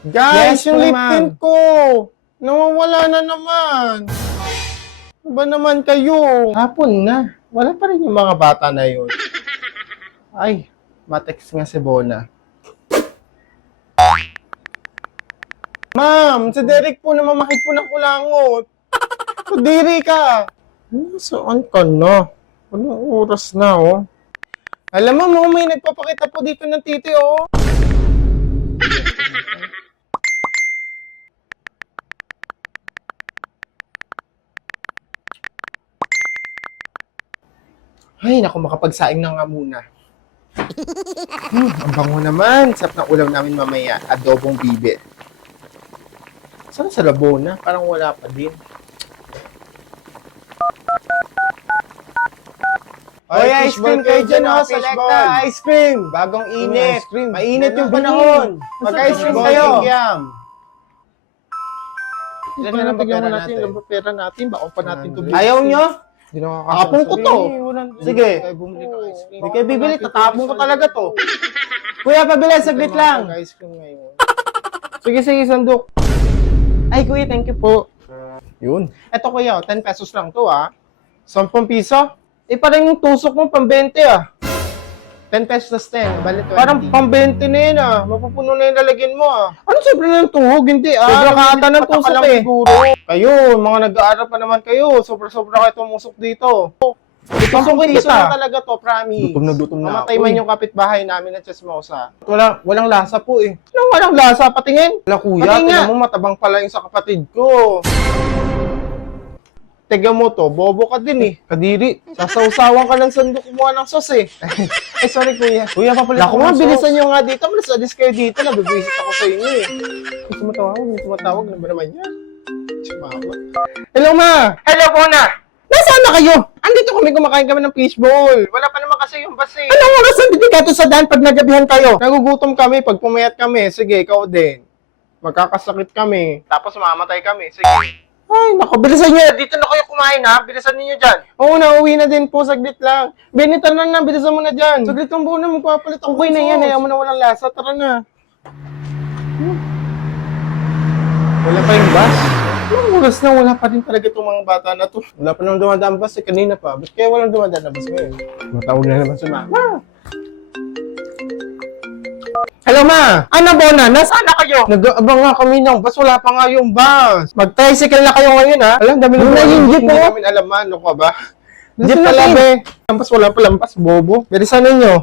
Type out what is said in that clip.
Guys, Yes, yung lip ma'am. tint ko, nawawala na naman. Ano ba naman kayo? Hapon na. Wala pa rin yung mga bata na yun. Ay, matext nga si Bona. Ma'am, si Derek po namamakit po ng kulangot. Kudiri ka. Saan ka na? Anong oras na, oh? Alam mo, may nagpapakita po dito ng titi, oh. Ay, naku, makapagsaing na nga muna. Ang bango naman. Sarap ng ulam namin mamaya. Adobong bibe. Saan sa Labona? Parang wala pa din. Oy, ice cream kayo dyan, oh. Selecta, ice cream. Bagong init. Ice cream. Mainit yung panahon. Mag-ice cream kayo. Ilan na lang ba pera natin? Ilan ba pera natin? Baon pa natin to. Ayaw nyo? Hindi nakakasal. Tapon ko to. Sige. Tayo bumili ng ice cream. Hindi kayo bibili. Tatapon ko talaga to. Kuya, pabili. Saglit lang. Ice cream ngayon. Sige, sandok. Ay, kuya, thank you po. Yun. Eto kuya, 10 pesos lang to, ah. 10 piso? Eh, parang yung tusok mo, pang 20, ah. 10 pesos plus 10, bali 20. Parang pang 20 na yun, ah. Mapupuno na yung lalagyan mo, ah. Ano sobrang ng tuhog? Hindi, ah. Sobra ka ata ng tusok, eh. Siguro. Kayo, mga nag-aaral pa naman kayo. Sobra-sobra kayo tumusok dito. Tusukin piso na talaga to, promise. Gutom na gutom na Mamatay ako, man yung kapitbahay namin na chismosa. Walang lasa po, eh. Walang lasa? Patingin. Wala kuya, Pati nga. tingnan mo. Mo, matabang pala yung sa kapatid ko. Tega mo to, bobo ka din, eh. Kadiri. Sasawsawan ka ng sandok kumuha ng sos, eh. Ay, sorry, kuya. Kuya, papalit Naku ako nga, ng bilisan sauce. nyo nga dito. Malas adis kayo dito. Nabibisit ako sa inyo, eh. May tumatawag na ba naman yan? Chimawa. Hello, ma! Hello, Bona! Nasaan na kayo? Andito kami, kumakain kami ng fishball. Wala pa naman kasi yung bus, eh. Anong oras nandito ka to sa daan pag nagabihan kayo? Nagugutom kami pag pumayat kami. Sige, ikaw din. Magkakasakit kami. Tapos mamatay kami. Sige. Ay, naku, bilisan nyo. Dito na kayo kumain, ha? Bilisan ninyo dyan. Oo, nauwi na din po. Saglit lang. Benita na na. Bilisan mo na dyan. Saglit lang po na. Magpapalit ako. Okay na yan. Ayaw mo na walang lasa. Tara na. Wala pa yung bus? Anong oras na? Wala pa din talaga itong mga bata na to. Wala pa naman dumadaan bus. Eh, kanina pa. Ba't kaya walang dumadaan na bus ngayon? Matawag na naman si Mama. Hello, Ma! Ano, Bona? Nasaan na kayo? Nag-aabang nga kami ng bus. Wala pa nga yung bus. Mag-tricycle na kayo ngayon, ha? Alam, dami na yung jeep, Hindi namin alam, ano ka ba? Jeep pala, be. Ang bus, wala palang bus, bobo. Bilisan ninyo.